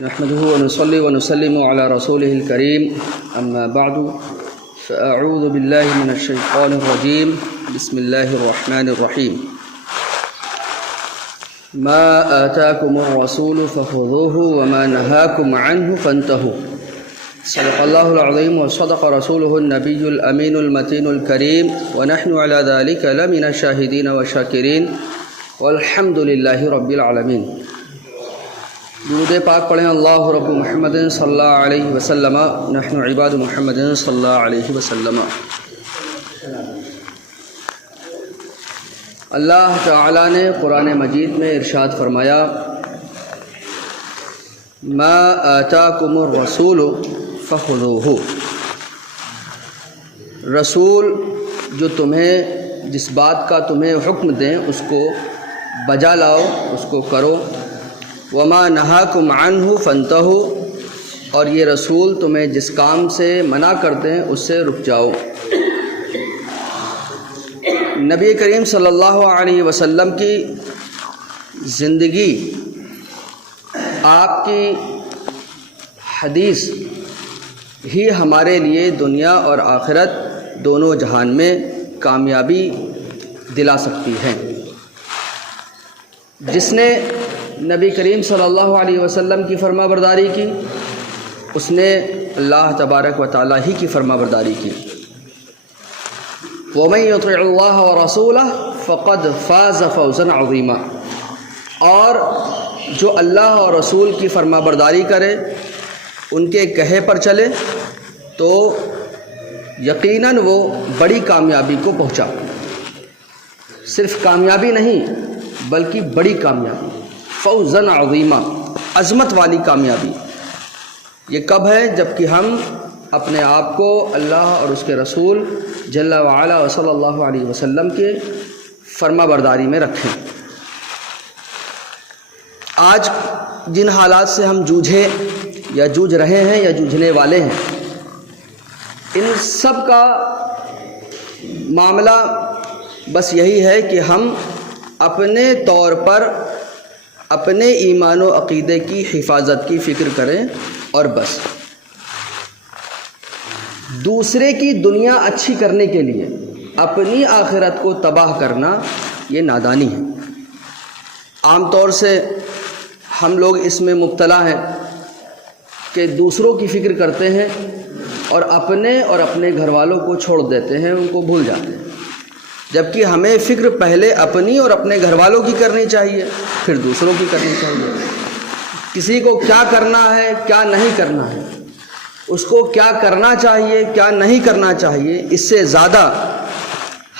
نحمده ونصلي ونسلم على رسوله الكريم أما بعد فأعوذ بالله من الشيطان الرجيم بسم الله الرحمن الرحيم ما آتاكم الرسول فخذوه وما نهاكم عنه فانتهوا صدق الله العظيم وصدق رسوله النبي الأمين المتين الكريم ونحن على ذلك لمن الشاهدين والشاكرين والحمد لله رب العالمين۔ درود پاک پڑھیں اللہ رب محمد صلی اللہ علیہ وسلم نحن عباد محمد صلی اللہ علیہ وسلم۔ اللہ تعالیٰ نے قرآن مجید میں ارشاد فرمایا ما آتاکم الرسول فخذوہ، رسول جو تمہیں جس بات کا تمہیں حکم دیں اس کو بجا لاؤ، اس کو کرو۔ وما نہاکم عنہ فانتہوا، اور یہ رسول تمہیں جس کام سے منع کرتے ہیں اس سے رک جاؤ۔ نبی کریم صلی اللہ علیہ وسلم کی زندگی، آپ کی حدیث ہی ہمارے لیے دنیا اور آخرت دونوں جہان میں کامیابی دلا سکتی ہے۔ جس نے نبی کریم صلی اللہ علیہ وسلم کی فرما برداری کی، اس نے اللہ تبارک و تعالیٰ ہی کی فرما برداری کی۔ وَمَن يُطِعِ اللَّهَ وَرَسُولَهُ فَقَدْ فَازَ فَوْزًا عَظِيمًا، اور جو اللہ اور رسول کی فرما برداری کرے، ان کے کہے پر چلے، تو یقیناً وہ بڑی کامیابی کو پہنچا۔ صرف کامیابی نہیں بلکہ بڑی کامیابی، فوزاً عظیما، عظمت والی کامیابی۔ یہ کب ہے؟ جب کہ ہم اپنے آپ کو اللہ اور اس کے رسول جل وعلا و صلی اللہ علیہ وسلم کے فرما برداری میں رکھیں۔ آج جن حالات سے ہم جوجھے یا جوجھ رہے ہیں یا جوجھنے والے ہیں، ان سب کا معاملہ بس یہی ہے کہ ہم اپنے طور پر اپنے ایمان و عقیدے کی حفاظت کی فکر کریں، اور بس دوسرے کی دنیا اچھی کرنے کے لیے اپنی آخرت کو تباہ کرنا یہ نادانی ہے۔ عام طور سے ہم لوگ اس میں مبتلا ہیں کہ دوسروں کی فکر کرتے ہیں اور اپنے گھر والوں کو چھوڑ دیتے ہیں، ان کو بھول جاتے ہیں، جبکہ ہمیں فکر پہلے اپنی اور اپنے گھر والوں کی کرنی چاہیے، پھر دوسروں کی کرنی چاہیے۔ کسی کو کیا کرنا ہے کیا نہیں کرنا ہے، اس کو کیا کرنا چاہیے کیا نہیں کرنا چاہیے، اس سے زیادہ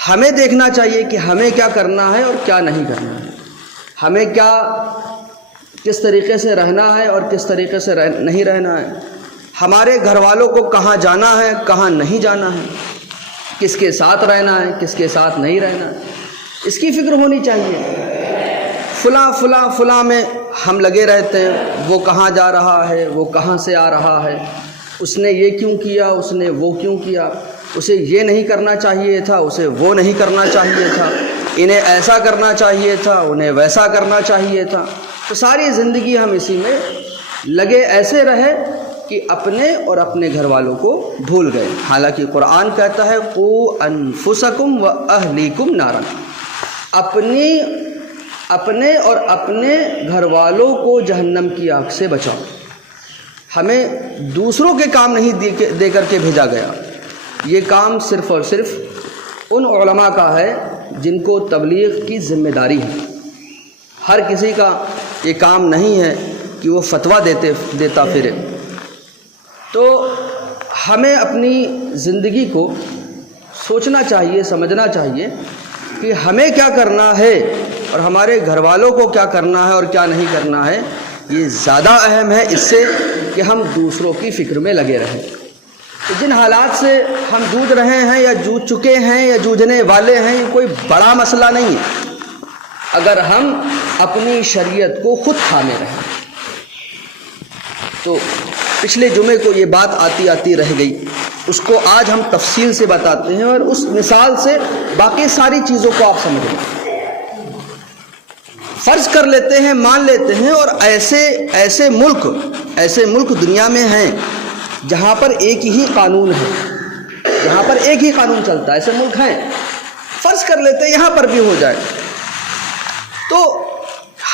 ہمیں دیکھنا چاہیے کہ ہمیں کیا کرنا ہے اور کیا نہیں کرنا ہے، ہمیں کس طریقے سے رہنا ہے اور کس طریقے سے نہیں رہنا ہے، ہمارے گھر والوں کو کہاں جانا ہے کہاں نہیں جانا ہے، کس کے ساتھ رہنا ہے کس کے ساتھ نہیں رہنا ہے، اس کی فکر ہونی چاہیے۔ فلاں میں ہم لگے رہتے ہیں، وہ کہاں جا رہا ہے، وہ کہاں سے آ رہا ہے، اس نے یہ کیوں کیا، اس نے وہ کیوں کیا، اسے یہ نہیں کرنا چاہیے تھا، اسے وہ نہیں کرنا چاہیے تھا، انہیں ایسا کرنا چاہیے تھا، انہیں ویسا کرنا چاہیے تھا۔ تو ساری زندگی ہم اسی میں لگے ایسے رہے کہ اپنے اور اپنے گھر والوں کو بھول گئے، حالانکہ قرآن کہتا ہے قوا انفسکم واہلیکم نارا، اپنے اور اپنے گھر والوں کو جہنم کی آگ سے بچاؤ۔ ہمیں دوسروں کے کام نہیں دے کر کے بھیجا گیا، یہ کام صرف اور صرف ان علماء کا ہے جن کو تبلیغ کی ذمہ داری ہے۔ ہر کسی کا یہ کام نہیں ہے کہ وہ فتویٰ دیتا پھرے۔ تو ہمیں اپنی زندگی کو سوچنا چاہیے، سمجھنا چاہیے کہ ہمیں کیا کرنا ہے اور ہمارے گھر والوں کو کیا کرنا ہے اور کیا نہیں کرنا ہے، یہ زیادہ اہم ہے اس سے کہ ہم دوسروں کی فکر میں لگے رہیں۔ تو جن حالات سے ہم جوجھ رہے ہیں یا جوجھ چکے ہیں یا جوجھنے والے ہیں، یہ کوئی بڑا مسئلہ نہیں ہے اگر ہم اپنی شریعت کو خود تھامے رہیں۔ تو پچھلے جمعے کو یہ بات آتی رہ گئی، اس کو آج ہم تفصیل سے بتاتے ہیں، اور اس مثال سے باقی ساری چیزوں کو آپ سمجھ لیں۔ فرض کر لیتے ہیں، مان لیتے ہیں، اور ایسے ملک ایسے ملک دنیا میں ہیں جہاں پر ایک ہی قانون ہے، جہاں پر ایک ہی قانون چلتا ہے، ایسے ملک ہیں۔ فرض کر لیتے ہیں یہاں پر بھی ہو جائے، تو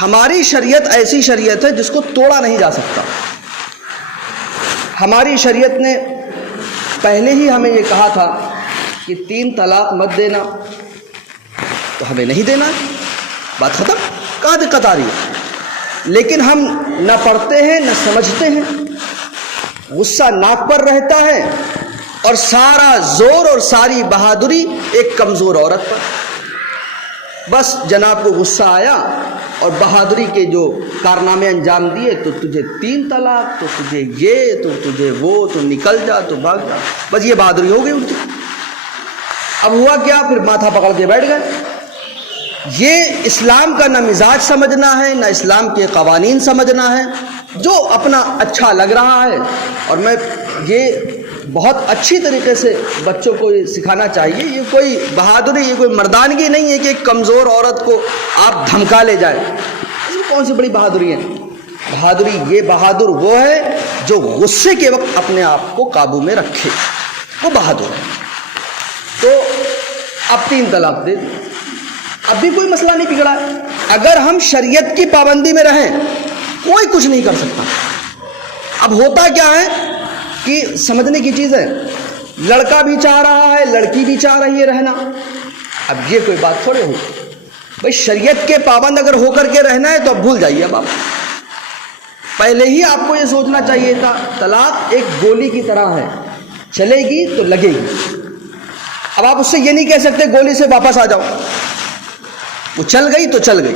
ہماری شریعت ایسی شریعت ہے جس کو توڑا نہیں جا سکتا۔ ہماری شریعت نے پہلے ہی ہمیں یہ کہا تھا کہ 3 طلاق مت دینا، تو ہمیں نہیں دینا، بات ختم، کہاں دقت آ رہی ہے؟ لیکن ہم نہ پڑھتے ہیں نہ سمجھتے ہیں، غصہ ناک پر رہتا ہے اور سارا زور اور ساری بہادری ایک کمزور عورت پر۔ بس جناب کو غصہ آیا اور بہادری کے جو کارنامے انجام دیے، تو تجھے 3 طلاق، تو تجھے یہ، تو تجھے وہ، تو نکل جا، تو بھاگ جا، بس یہ بہادری ہو گئی ان کی۔ اب ہوا کیا؟ پھر ماتھا پکڑ کے بیٹھ گئے۔ یہ اسلام کا نہ مزاج سمجھنا ہے، نہ اسلام کے قوانین سمجھنا ہے، جو اپنا اچھا لگ رہا ہے۔ اور میں یہ بہت اچھی طریقے سے بچوں کو یہ سکھانا چاہیے، یہ کوئی بہادری، یہ کوئی مردانگی نہیں ہے کہ ایک کمزور عورت کو آپ دھمکا لے جائیں۔ اس میں کون سی بڑی بہادری ہے؟ بہادری، یہ بہادر وہ ہے جو غصے کے وقت اپنے آپ کو قابو میں رکھے، وہ بہادر ہے۔ تو اب 3 طلاق دے دی، اب بھی کوئی مسئلہ نہیں بگڑا ہے۔ اگر ہم شریعت کی پابندی میں رہیں کوئی کچھ نہیں کر سکتا۔ اب ہوتا کیا ہے کہ سمجھنے کی چیز ہے، لڑکا بھی چاہ رہا ہے، لڑکی بھی چاہ رہی ہے رہنا۔ اب یہ کوئی بات تھوڑے ہوئی، بھائی شریعت کے پابند اگر ہو کر کے رہنا ہے تو اب بھول جائیے۔ اب آپ پہلے ہی آپ کو یہ سوچنا چاہیے تھا، طلاق ایک گولی کی طرح ہے، چلے گی تو لگے گی۔ اب آپ اس سے یہ نہیں کہہ سکتے گولی سے واپس آ جاؤ، وہ چل گئی تو چل گئی،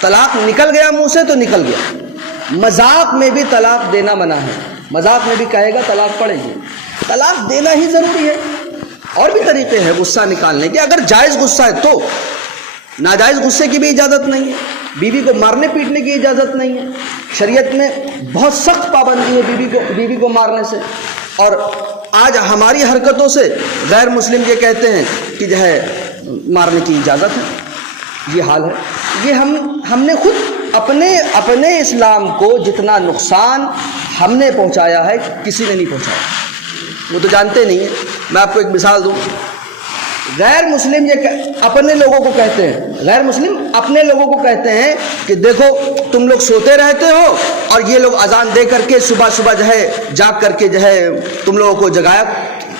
طلاق نکل گیا منہ سے تو نکل گیا۔ مذاق میں بھی طلاق دینا منع ہے، مذاق میں بھی کہے گا طلاق پڑے گی، طلاق دینا ہی ضروری ہے۔ اور بھی طریقے ہیں غصہ نکالنے کے، اگر جائز غصہ ہے تو، ناجائز غصے کی بھی اجازت نہیں ہے، بیوی کو مارنے پیٹنے کی اجازت نہیں ہے۔ شریعت میں بہت سخت پابندی ہے بیوی کو مارنے سے۔ اور آج ہماری حرکتوں سے غیر مسلم یہ کہتے ہیں کہ جو ہے مارنے کی اجازت ہے، یہ حال ہے۔ یہ ہم نے خود اپنے اسلام کو جتنا نقصان ہم نے پہنچایا ہے کسی نے نہیں پہنچایا، وہ تو جانتے نہیں ہیں۔ میں آپ کو ایک مثال دوں، غیر مسلم یہ اپنے لوگوں کو کہتے ہیں، غیر مسلم اپنے لوگوں کو کہتے ہیں کہ دیکھو تم لوگ سوتے رہتے ہو اور یہ لوگ اذان دے کر کے صبح صبح جو ہے جاگ کر کے جو ہے تم لوگوں کو جگایا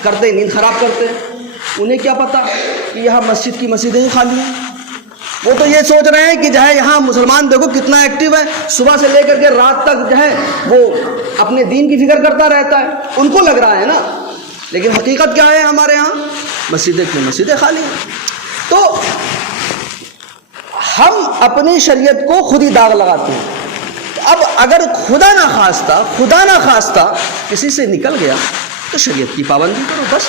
کرتے، نیند خراب کرتے۔ انہیں کیا پتا کہ یہاں مسجد کی مسجدیں ہی خالی ہیں، وہ تو یہ سوچ رہے ہیں کہ جو ہے یہاں مسلمان دیکھو کتنا ایکٹیو ہے، صبح سے لے کر کے رات تک جو ہے وہ اپنے دین کی فکر کرتا رہتا ہے، ان کو لگ رہا ہے نا۔ لیکن حقیقت کیا ہے ہمارے ہاں؟ مسجدیں خالی ہیں۔ تو ہم اپنی شریعت کو خود ہی داغ لگاتے ہیں۔ اب اگر خدا نہ خواستہ کسی سے نکل گیا تو شریعت کی پابندی کرو بس۔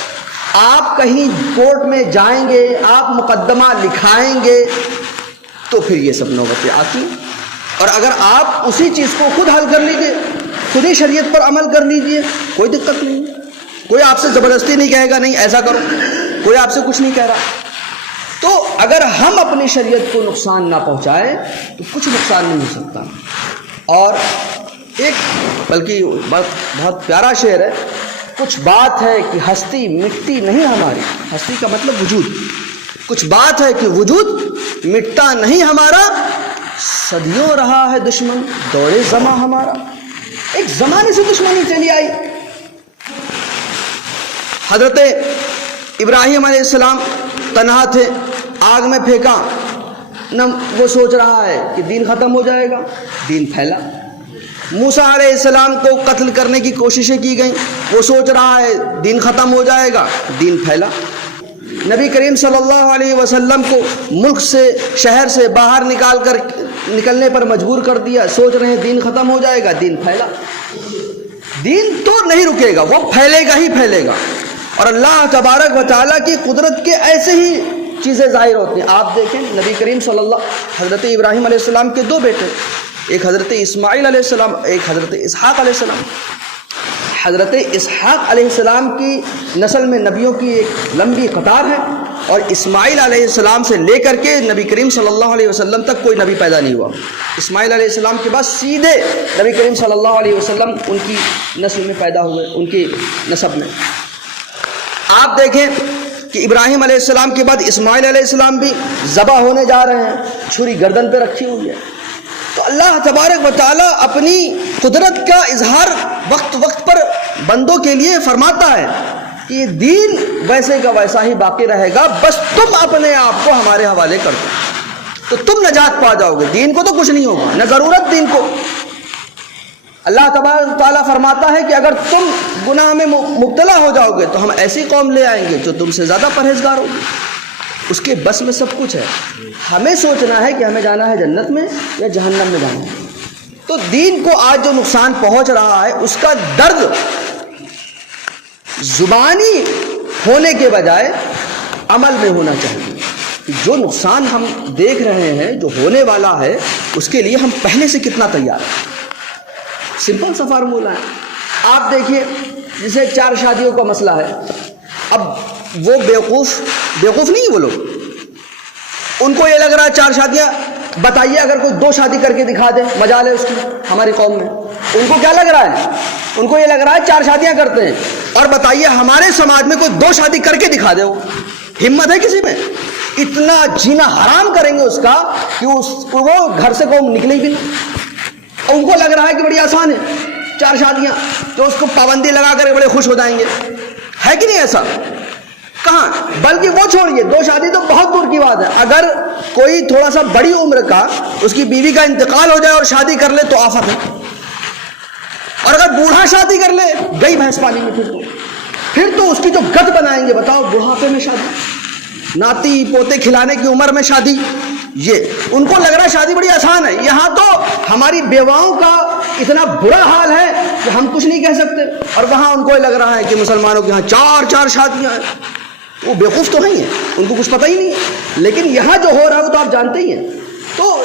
آپ کہیں کورٹ میں جائیں گے، آپ مقدمہ لکھائیں گے تو پھر یہ سب نوبتیں آتی ہیں۔ اور اگر آپ اسی چیز کو خود حل کر لیجیے، خود ہی شریعت پر عمل کر لیجیے، کوئی دقت نہیں ہے۔ کوئی آپ سے زبردستی نہیں کہے گا نہیں ایسا کرو، کوئی آپ سے کچھ نہیں کہہ رہا۔ تو اگر ہم اپنی شریعت کو نقصان نہ پہنچائے تو کچھ نقصان نہیں ہو سکتا۔ اور ایک بلکہ بہت پیارا شعر ہے، کچھ بات ہے کہ ہستی مٹتی نہیں ہماری، ہستی کا مطلب وجود، کچھ بات ہے کہ وجود مٹتا نہیں ہمارا، صدیوں رہا ہے دشمن دور زماں ہمارا۔ ایک زمانے سے دشمنی چلی آئی۔ حضرت ابراہیم علیہ السلام تنہا تھے، آگ میں پھینکا نہ، وہ سوچ رہا ہے کہ دین ختم ہو جائے گا، دین پھیلا۔ موسیٰ علیہ السلام کو قتل کرنے کی کوششیں کی گئیں، وہ سوچ رہا ہے دین ختم ہو جائے گا، دین پھیلا۔ نبی کریم صلی اللہ علیہ وسلم کو ملک سے، شہر سے باہر نکلنے پر مجبور کر دیا، سوچ رہے ہیں دین ختم ہو جائے گا، دین پھیلا۔ دین تو نہیں رکے گا، وہ پھیلے گا ہی پھیلے گا۔ اور اللہ تبارک و تعالیٰ کی قدرت کے ایسے ہی چیزیں ظاہر ہوتی ہیں۔ آپ دیکھیں نبی کریم حضرت ابراہیم علیہ السلام کے 2 بیٹے، ایک حضرت اسماعیل علیہ السلام، ایک حضرت اسحاق علیہ السلام۔ حضرت اسحاق علیہ السلام کی نسل میں نبیوں کی ایک لمبی قطار ہے، اور اسماعیل علیہ السلام سے لے کر کے نبی کریم صلی اللہ علیہ وسلم تک کوئی نبی پیدا نہیں ہوا. اسماعیل علیہ السلام کے بعد سیدھے نبی کریم صلی اللہ علیہ وسلم ان کی نسل میں پیدا ہوئے, ان کی نسب میں. آپ دیکھیں کہ ابراہیم علیہ السلام کے بعد اسماعیل علیہ السلام بھی ذبح ہونے جا رہے ہیں, چھری گردن پہ رکھی ہوئی ہے. تو اللہ تبارک و تعالیٰ اپنی قدرت کا اظہار وقت وقت پر بندوں کے لیے فرماتا ہے کہ یہ دین ویسے کا ویسا ہی باقی رہے گا, بس تم اپنے آپ کو ہمارے حوالے کر دو تو تم نجات پا جاؤ گے. دین کو تو کچھ نہیں ہوگا, نہ ضرورت دین کو. اللہ تبارک و تعالیٰ فرماتا ہے کہ اگر تم گناہ میں مبتلا ہو جاؤ گے تو ہم ایسی قوم لے آئیں گے جو تم سے زیادہ پرہیزگار ہوگی. اس کے بس میں سب کچھ ہے, ہمیں سوچنا ہے کہ ہمیں جانا ہے جنت میں یا جہنم میں جانا ہے. تو دین کو آج جو نقصان پہنچ رہا ہے اس کا درد زبانی ہونے کے بجائے عمل میں ہونا چاہیے. جو نقصان ہم دیکھ رہے ہیں جو ہونے والا ہے اس کے لیے ہم پہلے سے کتنا تیار ہیں. سمپل سا فارمولہ ہے. آپ دیکھیے جیسے 4 شادیوں کا مسئلہ ہے. اب وہ بیوقوف نہیں وہ لوگ, ان کو یہ لگ رہا ہے 4 شادیاں, بتائیے اگر کوئی 2 شادی کر کے دکھا دے مجال ہے اس کی ہماری قوم میں, ان کو کیا لگ رہا ہے؟ ان کو یہ لگ رہا ہے 4 شادیاں کرتے ہیں. اور بتائیے ہمارے سماج میں کوئی 2 شادی کر کے دکھا دے, وہ ہمت ہے کسی میں؟ اتنا جینا حرام کریں گے اس کا کہ وہ گھر سے قوم نکلے بھی نہیں. ان کو لگ رہا ہے کہ بڑی آسان ہے 4 شادیاں, تو اس کو پابندی لگا کر بڑے خوش ہو جائیں گے. ہے کہ نہیں ایسا؟ کہاں. بلکہ وہ چھوڑیے 2 شادی تو بہت دور کی بات ہے. اگر کوئی تھوڑا سا بڑی عمر کا اس کی بیوی کا انتقال ہو جائے اور شادی کر لے تو آفت ہے. اور اگر بوڑھا شادی کر لے گئی بھینس پانی میں. پھر تو اس کی جو گت بنائیں گے بتاؤ, بڑھاپے میں شادی, ناتی پوتے کھلانے کی عمر میں شادی. یہ ان کو لگ رہا ہے شادی بڑی آسان ہے. یہاں تو ہماری بیواؤں کا اتنا برا حال ہے کہ ہم کچھ نہیں کہہ سکتے, اور وہاں ان کو لگ رہا ہے کہ مسلمانوں کے یہاں 4 شادیاں ہیں. وہ بیوقوف تو نہیں ہیں, ان کو کچھ پتہ ہی نہیں ہے. لیکن یہاں جو ہو رہا ہے وہ تو آپ جانتے ہی ہیں. تو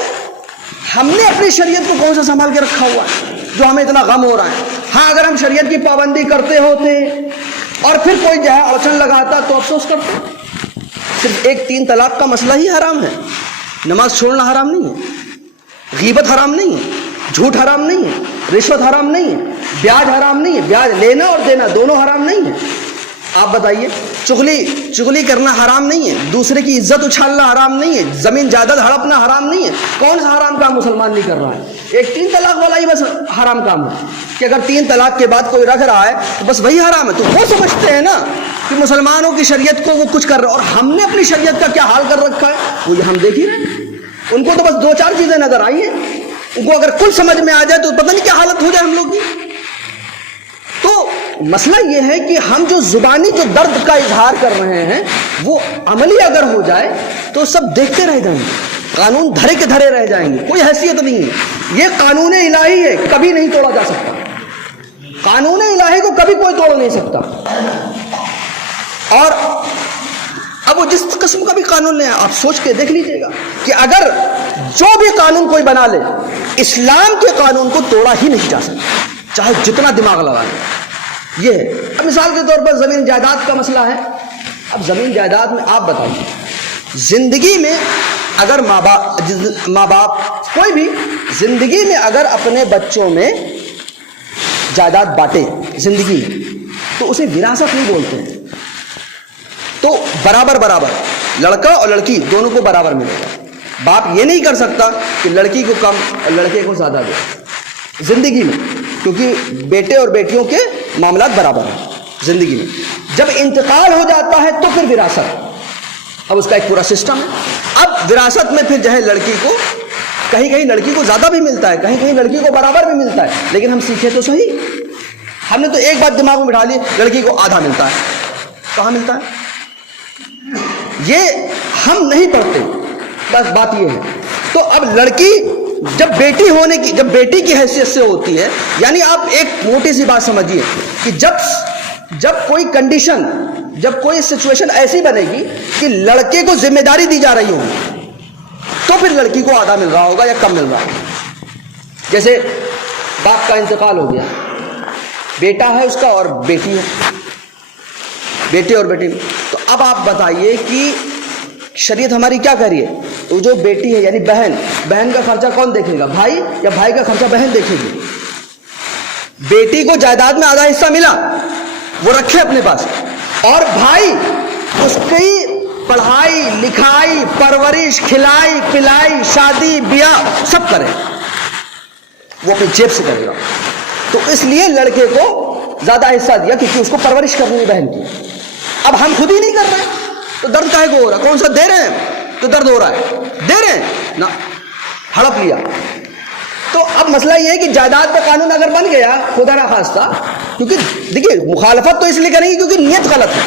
ہم نے اپنی شریعت کو کون سا سنبھال کے رکھا ہوا ہے جو ہمیں اتنا غم ہو رہا ہے. ہاں اگر ہم شریعت کی پابندی کرتے ہوتے اور پھر کوئی جو ہے اڑچن لگاتا تو افسوس کرتے. صرف ایک 3 طلاق کا مسئلہ ہی حرام ہے, نماز چھوڑنا حرام نہیں ہے, غیبت حرام نہیں ہے, جھوٹ حرام نہیں ہے, رشوت حرام نہیں ہے, بیاج حرام نہیں ہے, بیاج لینا اور دینا دونوں حرام نہیں ہے. آپ بتائیے, چغلی کرنا حرام نہیں ہے, دوسرے کی عزت اچھالنا حرام نہیں ہے, زمین جائیداد ہڑپنا حرام نہیں ہے. کون سا حرام کام مسلمان نہیں کر رہا ہے؟ ایک 3 طلاق والا ہی بس حرام کام ہے کہ اگر 3 طلاق کے بعد کوئی رکھ رہا ہے تو بس وہی حرام ہے. تو وہ سمجھتے ہیں نا کہ مسلمانوں کی شریعت کو وہ کچھ کر رہا ہے, اور ہم نے اپنی شریعت کا کیا حال کر رکھا ہے وہ یہ ہم دیکھ ہی رہے ہیں. ان کو تو بس 2-4 چیزیں نظر آئی ہیں, ان کو اگر کل سمجھ میں آ جائے تو پتہ نہیں کیا حالت ہو جائے ہم لوگ کی. تو مسئلہ یہ ہے کہ ہم جو زبانی جو درد کا اظہار کر رہے ہیں وہ عملی اگر ہو جائے تو سب دیکھتے رہ جائیں گے, قانون دھرے کے دھرے رہ جائیں گے, کوئی حیثیت نہیں ہے. یہ قانون الہی ہے, کبھی نہیں توڑا جا سکتا. قانون الہی کو کبھی کوئی توڑ نہیں سکتا. اور اب وہ جس قسم کا بھی قانون لے آپ سوچ کے دیکھ لیجئے گا کہ اگر جو بھی قانون کوئی بنا لے اسلام کے قانون کو توڑا ہی نہیں جا سکتا, چاہے جتنا دماغ لگا لے. یہ ہے. اب مثال کے طور پر زمین جائیداد کا مسئلہ ہے. اب زمین جائیداد میں آپ بتائیے, زندگی میں اگر ماں باپ کوئی بھی زندگی میں اگر اپنے بچوں میں جائیداد بانٹے زندگی تو اسے وراثت نہیں بولتے ہیں. تو برابر لڑکا اور لڑکی دونوں کو برابر ملے گا. باپ یہ نہیں کر سکتا کہ لڑکی کو کم اور لڑکے کو زیادہ دے زندگی میں, کیونکہ بیٹے اور بیٹیوں کے معاملات برابر ہیں زندگی میں. جب انتقال ہو جاتا ہے تو پھر وراثت, اب اس کا ایک پورا سسٹم ہے. اب وراثت میں پھر جو ہے لڑکی کو کہیں لڑکی کو زیادہ بھی ملتا ہے, کہیں لڑکی کو برابر بھی ملتا ہے. لیکن ہم سیکھے تو صحیح, ہم نے تو ایک بات دماغ میں بٹھا لی, لڑکی کو آدھا ملتا ہے. کہاں ملتا ہے؟ یہ ہم نہیں پڑھتے, بس بات یہ ہے. تو اب لڑکی جب بیٹی کی حیثیت سے ہوتی ہے, یعنی آپ ایک موٹی سی بات سمجھیے کہ جب کوئی کنڈیشن, جب کوئی سچویشن ایسی بنے گی کہ لڑکے کو ذمہ داری دی جا رہی ہوگی تو پھر لڑکی کو آدھا مل رہا ہوگا یا کم مل رہا ہوگا. جیسے باپ کا انتقال ہو گیا, بیٹا ہے اس کا اور بیٹی ہے, بیٹے اور بیٹی. تو اب آپ بتائیے کہ شریعت ہماری کیا کہہ رہی ہے؟ تو جو بیٹی ہے یعنی بہن کا خرچہ کون دیکھے گا؟ بھائی، یا بھائی کا خرچہ بہن دیکھے گی؟ بیٹی کو جائیداد میں آدھا حصہ ملا، وہ رکھے اپنے پاس، اور بھائی اس کی پڑھائی لکھائی پرورش کھلائی پلائی شادی بیاہ سب کرے، وہ اپنی جیب سے کرے گا۔ تو اس لیے لڑکے کو زیادہ حصہ دیا کیونکہ اس کو پرورش کرنی ہے بہن کی۔ اب ہم خود ہی نہیں کر رہے تو درد کاہے کو ہو رہا؟ کون سا دے رہے ہیں تو درد ہو رہا ہے؟ دے رہے ہیں نا، ہڑپ لیا۔ تو اب مسئلہ یہ ہے کہ جائیداد پہ قانون اگر بن گیا خدا نہ خواستہ، کیونکہ دیکھیے مخالفت تو اس لیے کریں گے کیونکہ نیت غلط ہے۔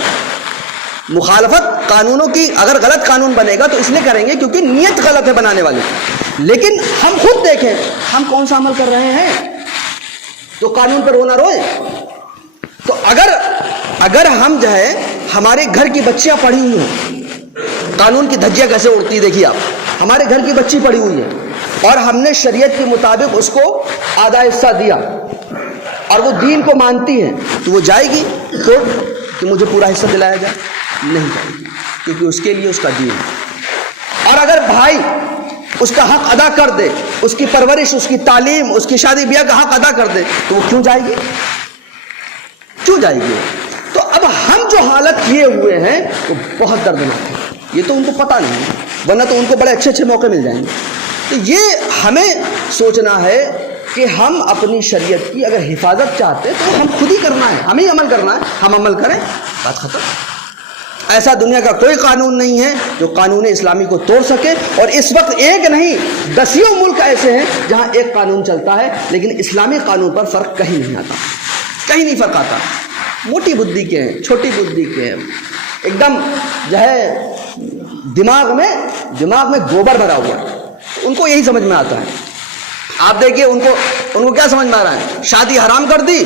مخالفت قانونوں کی اگر غلط قانون بنے گا تو اس لیے کریں گے کیونکہ نیت غلط ہے بنانے والی۔ لیکن ہم خود دیکھیں ہم کون سا عمل کر رہے ہیں تو قانون پر رونا روئے۔ تو اگر ہم جو ہے ہمارے گھر کی بچیاں پڑھی ہوئی ہیں، قانون کی دھجیاں کیسے اڑتی دیکھیے آپ، ہمارے گھر کی بچی پڑھی ہوئی ہے اور ہم نے شریعت کے مطابق اس کو آدھا حصہ دیا اور وہ دین کو مانتی ہے تو وہ جائے گی کورٹ کہ مجھے پورا حصہ دلایا جائے؟ نہیں جائے گی، کیونکہ اس کے لیے اس کا دین ہے۔ اور اگر بھائی اس کا حق ادا کر دے، اس کی پرورش اس کی تعلیم اس کی شادی بیاہ کا حق ادا کر دے تو وہ کیوں جائے گی؟ کیوں جائے گی؟ تو اب ہم جو حالت کیے ہوئے ہیں وہ بہت دردناک ہے، یہ تو ان کو پتہ نہیں ہے، ورنہ تو ان کو بڑے اچھے اچھے موقع مل جائیں گے۔ تو یہ ہمیں سوچنا ہے کہ ہم اپنی شریعت کی اگر حفاظت چاہتے تو ہم خود ہی کرنا ہے، ہمیں عمل کرنا ہے، ہم عمل کریں، بات ختم۔ ایسا دنیا کا کوئی قانون نہیں ہے جو قانون اسلامی کو توڑ سکے، اور اس وقت ایک نہیں دسیوں ملک ایسے ہیں جہاں ایک قانون چلتا ہے لیکن اسلامی قانون پر فرق کہیں نہیں آتا، کہیں نہیں فرق آتا۔ موٹی بدھی کے ہیں، چھوٹی بدھی کے ہیں، ایک دم جو ہے دماغ میں گوبر بھرا ہوا ہے، ان کو یہی سمجھ میں آتا ہے۔ آپ دیکھیے ان کو کیا سمجھ میں آ رہا ہے؟ شادی حرام کر دی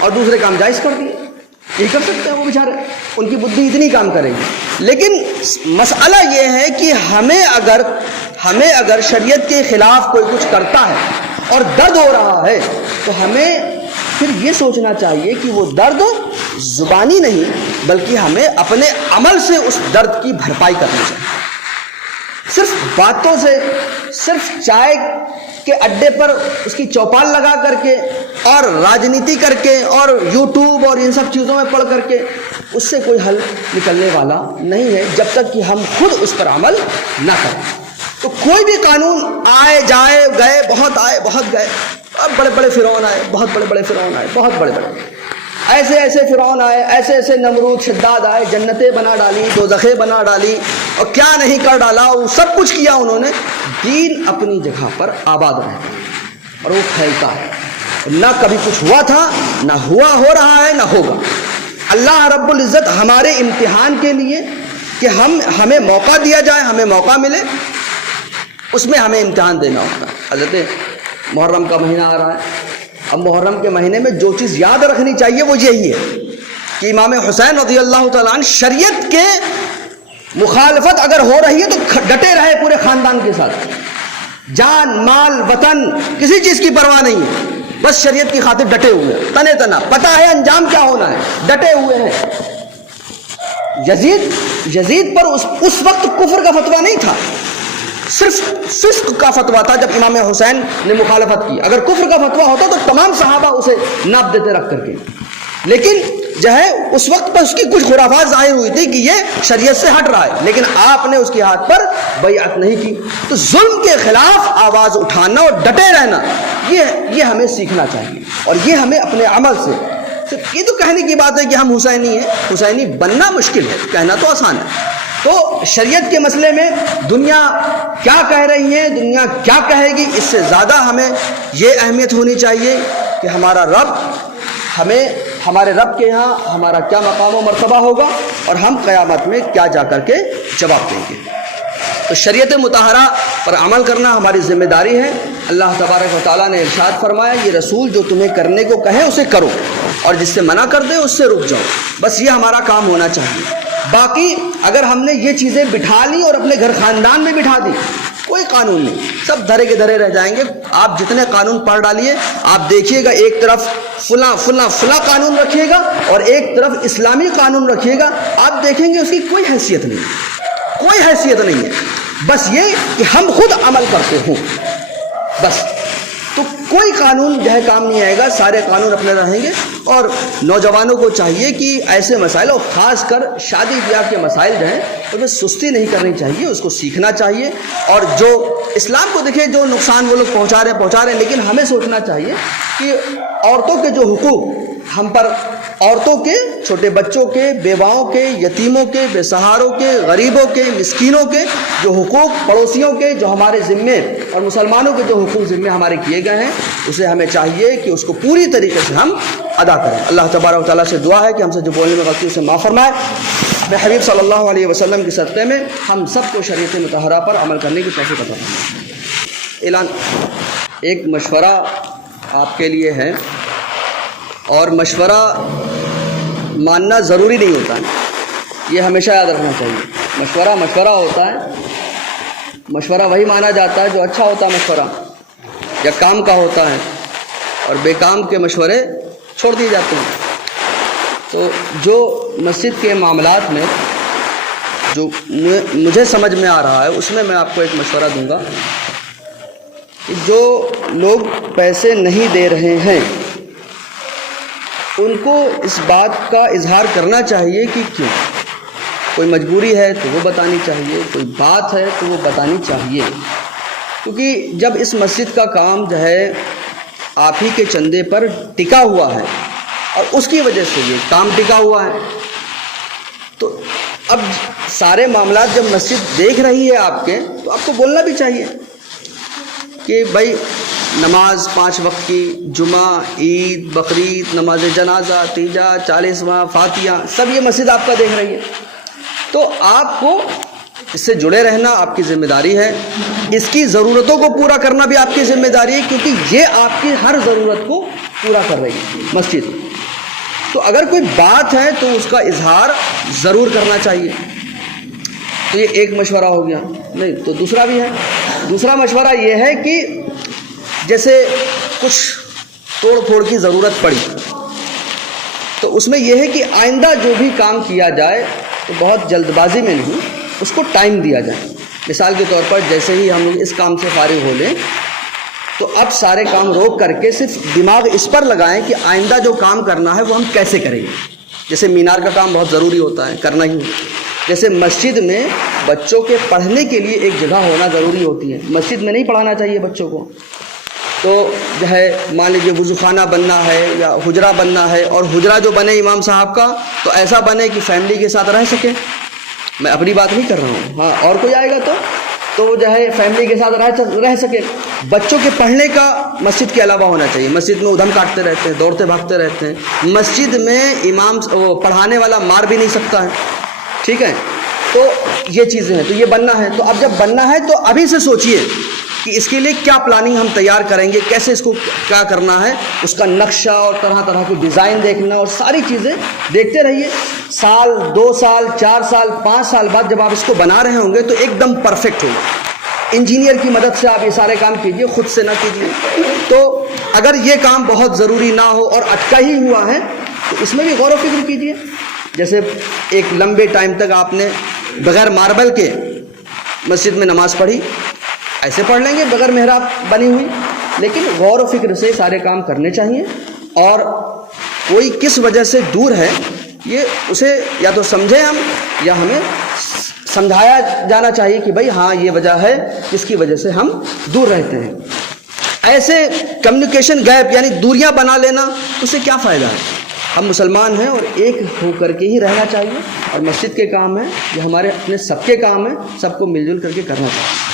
اور دوسرے کام جائز کر دیے، یہی کر سکتے ہیں وہ بیچارے، ان کی بدھی اتنی کام کرے گی۔ لیکن مسئلہ یہ ہے کہ ہمیں اگر شریعت کے خلاف کوئی کچھ کرتا ہے اور درد ہو رہا ہے تو ہمیں پھر یہ سوچنا چاہیے کہ وہ درد زبانی نہیں بلکہ ہمیں اپنے عمل سے اس درد کی بھرپائی کرنی چاہیے۔ صرف باتوں سے، صرف چائے کے اڈے پر اس کی چوپال لگا کر کے اور راجنیتی کر کے اور یوٹیوب اور ان سب چیزوں میں پڑھ کر کے اس سے کوئی حل نکلنے والا نہیں ہے جب تک کہ ہم خود اس پر عمل نہ کریں۔ تو کوئی بھی قانون آئے جائے گئے، بہت گئے، اب بڑے بڑے فرعون آئے، بہت بڑے فرعون آئے، بہت بڑے ایسے فرعون آئے، ایسے نمرود شداد آئے، جنتیں بنا ڈالی، دوزخیں بنا ڈالی، اور کیا نہیں کر ڈالا، وہ سب کچھ کیا انہوں نے۔ دین اپنی جگہ پر آباد رہتا ہے اور وہ پھیلتا ہے، نہ کبھی کچھ ہوا تھا، نہ ہو رہا ہے، نہ ہوگا۔ اللہ رب العزت ہمارے امتحان کے لیے کہ ہمیں موقع دیا جائے، ہمیں موقع ملے، اس میں ہمیں امتحان دینا ہوتا ہے۔ حضرت محرم کا مہینہ آ رہا ہے، اب محرم کے مہینے میں جو چیز یاد رکھنی چاہیے وہ یہی ہے کہ امام حسین رضی اللہ تعالیٰ عنہ شریعت کے مخالفت اگر ہو رہی ہے تو ڈٹے رہے پورے خاندان کے ساتھ، جان مال وطن کسی چیز کی پرواہ نہیں ہے، بس شریعت کی خاطر ڈٹے ہوئے ہیں، تنے تنا، پتہ ہے انجام کیا ہونا ہے، ڈٹے ہوئے ہیں۔ یزید پر اس وقت کفر کا فتویٰ نہیں تھا، صرف فسق کا فتویٰ تھا جب امام حسین نے مخالفت کی۔ اگر کفر کا فتویٰ ہوتا تو تمام صحابہ اسے ناپ دیتے رکھ کر کے، لیکن جو ہے اس وقت پر اس کی کچھ خرافات ظاہر ہوئی تھی کہ یہ شریعت سے ہٹ رہا ہے، لیکن آپ نے اس کے ہاتھ پر بیعت نہیں کی۔ تو ظلم کے خلاف آواز اٹھانا اور ڈٹے رہنا یہ ہمیں سیکھنا چاہیے، اور یہ ہمیں اپنے عمل سے، صرف یہ تو کہنے کی بات ہے کہ ہم حسینی ہیں، حسینی بننا مشکل ہے، کہنا تو آسان ہے۔ تو شریعت کے مسئلے میں دنیا کیا کہہ رہی ہے، دنیا کیا کہے گی، اس سے زیادہ ہمیں یہ اہمیت ہونی چاہیے کہ ہمارے رب کے ہاں ہمارا کیا مقام و مرتبہ ہوگا اور ہم قیامت میں کیا جا کر کے جواب دیں گے۔ تو شریعت مطہرہ پر عمل کرنا ہماری ذمہ داری ہے۔ اللہ تبارک و تعالیٰ نے ارشاد فرمایا، یہ رسول جو تمہیں کرنے کو کہے اسے کرو، اور جس سے منع کر دے اس سے رک جاؤ، بس یہ ہمارا کام ہونا چاہیے۔ باقی اگر ہم نے یہ چیزیں بٹھا لی اور اپنے گھر خاندان میں بٹھا دی، کوئی قانون نہیں، سب دھرے کے دھرے رہ جائیں گے۔ آپ جتنے قانون پڑھ ڈالیے، آپ دیکھیے گا ایک طرف فلاں قانون رکھیے گا اور ایک طرف اسلامی قانون رکھیے گا، آپ دیکھیں گے اس کی کوئی حیثیت نہیں، کوئی حیثیت نہیں ہے، بس یہ کہ ہم خود عمل کرتے ہوں بس، تو کوئی قانون جو ہے کام نہیں آئے گا، سارے قانون اپنے رہیں گے۔ اور نوجوانوں کو چاہیے کہ ایسے مسائل، اور خاص کر شادی بیاہ کے مسائل جو ہیں اس میں سستی نہیں کرنی چاہیے، اس کو سیکھنا چاہیے، اور جو اسلام کو دیکھیں جو نقصان وہ لوگ پہنچا رہے ہیں، لیکن ہمیں سوچنا چاہیے کہ عورتوں کے جو حقوق ہم پر، عورتوں کے، چھوٹے بچوں کے، بیواؤں کے، یتیموں کے، بے سہاروں کے، غریبوں کے، مسکینوں کے جو حقوق، پڑوسیوں کے جو ہمارے ذمے، اور مسلمانوں کے جو حقوق ذمے ہمارے کیے گئے ہیں، اسے ہمیں چاہیے کہ اس کو پوری طریقے سے ہم ادا کریں۔ اللہ تبارک و تعالیٰ سے دعا ہے کہ ہم سے جو بولنے میں غلطی اسے معاف فرمائے، میں حبیب صلی اللہ علیہ وسلم کے صدقے میں ہم سب کو شریعت مطہرہ پر عمل کرنے کی توفیق عطا فرمائے۔ اعلان، ایک مشورہ آپ کے لیے ہے، اور مشورہ ماننا ضروری نہیں ہوتا ہے، یہ ہمیشہ یاد رکھنا چاہیے۔ مشورہ ہوتا ہے، مشورہ وہی مانا جاتا ہے جو اچھا ہوتا ہے مشورہ، یا کام کا ہوتا ہے، اور بے کام کے مشورے چھوڑ دیے جاتے ہیں۔ تو جو مسجد کے معاملات میں جو مجھے سمجھ میں آ رہا ہے، اس میں آپ کو ایک مشورہ دوں گا کہ جو لوگ پیسے نہیں دے رہے ہیں ان کو اس بات کا اظہار کرنا چاہیے کہ کیوں، کوئی مجبوری ہے تو وہ بتانی چاہیے، کوئی بات ہے تو وہ بتانی چاہیے، کیونکہ جب اس مسجد کا کام جو ہے آپ ہی کے چندے پر ٹکا ہوا ہے، اور اس کی وجہ سے یہ کام ٹکا ہوا ہے، تو اب سارے معاملات جب مسجد دیکھ رہی ہے آپ کے، تو آپ کو بولنا بھی چاہیے کہ بھائی نماز 5 وقت کی، جمعہ، عید، بقرعید، نماز جنازہ، تیجا، 40واں، فاتحہ، سب یہ مسجد آپ کا دیکھ رہی ہے، تو آپ کو اس سے جڑے رہنا آپ کی ذمہ داری ہے، اس کی ضرورتوں کو پورا کرنا بھی آپ کی ذمہ داری ہے، کیونکہ یہ آپ کی ہر ضرورت کو پورا کر رہی ہے مسجد۔ تو اگر کوئی بات ہے تو اس کا اظہار ضرور کرنا چاہیے۔ تو یہ ایک مشورہ ہو گیا، نہیں تو دوسرا بھی ہے۔ دوسرا مشورہ یہ ہے کہ جیسے کچھ توڑ پھوڑ کی ضرورت پڑی، تو اس میں یہ ہے کہ آئندہ جو بھی کام کیا جائے تو بہت جلد بازی میں نہیں، اس کو ٹائم دیا جائے۔ مثال کے طور پر جیسے ہی ہم لوگ اس کام سے فارغ ہو لیں تو اب سارے کام روک کر کے صرف دماغ اس پر لگائیں کہ آئندہ جو کام کرنا ہے وہ ہم کیسے کریں گے۔ جیسے مینار کا کام بہت ضروری ہوتا ہے، کرنا ہی ہوتا ہے۔ جیسے مسجد میں بچوں کے پڑھنے کے لیے ایک جگہ ہونا ضروری ہوتی ہے، مسجد میں نہیں پڑھانا چاہیے بچوں کو، تو جو ہے مان لیجیے وضو خانہ بننا ہے یا حجرہ بننا ہے، اور حجرہ جو بنے امام صاحب کا تو ایسا بنے کہ فیملی کے ساتھ رہ سکے۔ میں اپنی بات نہیں کر رہا ہوں، ہاں اور کوئی آئے گا تو وہ جو ہے فیملی کے ساتھ رہ سکے۔ بچوں کے پڑھنے کا مسجد کے علاوہ ہونا چاہیے، مسجد میں ادھم کاٹتے رہتے ہیں، دوڑتے بھاگتے رہتے ہیں، مسجد میں امام پڑھانے والا مار بھی نہیں سکتا ہے، ٹھیک ہے، تو یہ چیزیں ہیں، تو یہ بننا ہے۔ تو اب جب بننا ہے تو ابھی سے سوچئے کہ اس کے لیے کیا پلاننگ ہم تیار کریں گے، کیسے اس کو کیا کرنا ہے، اس کا نقشہ اور طرح طرح کی ڈیزائن دیکھنا اور ساری چیزیں دیکھتے رہیے۔ سال، 2 سال، 4 سال، 5 سال بعد جب آپ اس کو بنا رہے ہوں گے تو ایک دم پرفیکٹ ہوگا۔ انجینئر کی مدد سے آپ یہ سارے کام کیجئے، خود سے نہ کیجئے۔ تو اگر یہ کام بہت ضروری نہ ہو اور اٹکا ہی ہوا ہے تو اس میں بھی غور و فکر کیجئے۔ جیسے ایک لمبے ٹائم تک آپ نے بغیر ماربل کے مسجد میں نماز پڑھی، ایسے پڑھ لیں گے بغیر محراب بنی ہوئی، لیکن غور و فکر سے سارے کام کرنے چاہیے، اور کوئی کس وجہ سے دور ہے یہ اسے یا تو سمجھیں ہم، یا ہمیں سمجھایا جانا چاہیے کہ بھائی ہاں یہ وجہ ہے جس کی وجہ سے ہم دور رہتے ہیں۔ ایسے کمیونیکیشن گیپ یعنی دوریاں بنا لینا، اس سے کیا فائدہ ہے؟ ہم مسلمان ہیں اور ایک ہو کر کے ہی رہنا چاہیے، اور مسجد کے کام ہیں، یہ ہمارے اپنے سب کے کام ہیں، سب کو مل جل کر کے کرنا چاہیے۔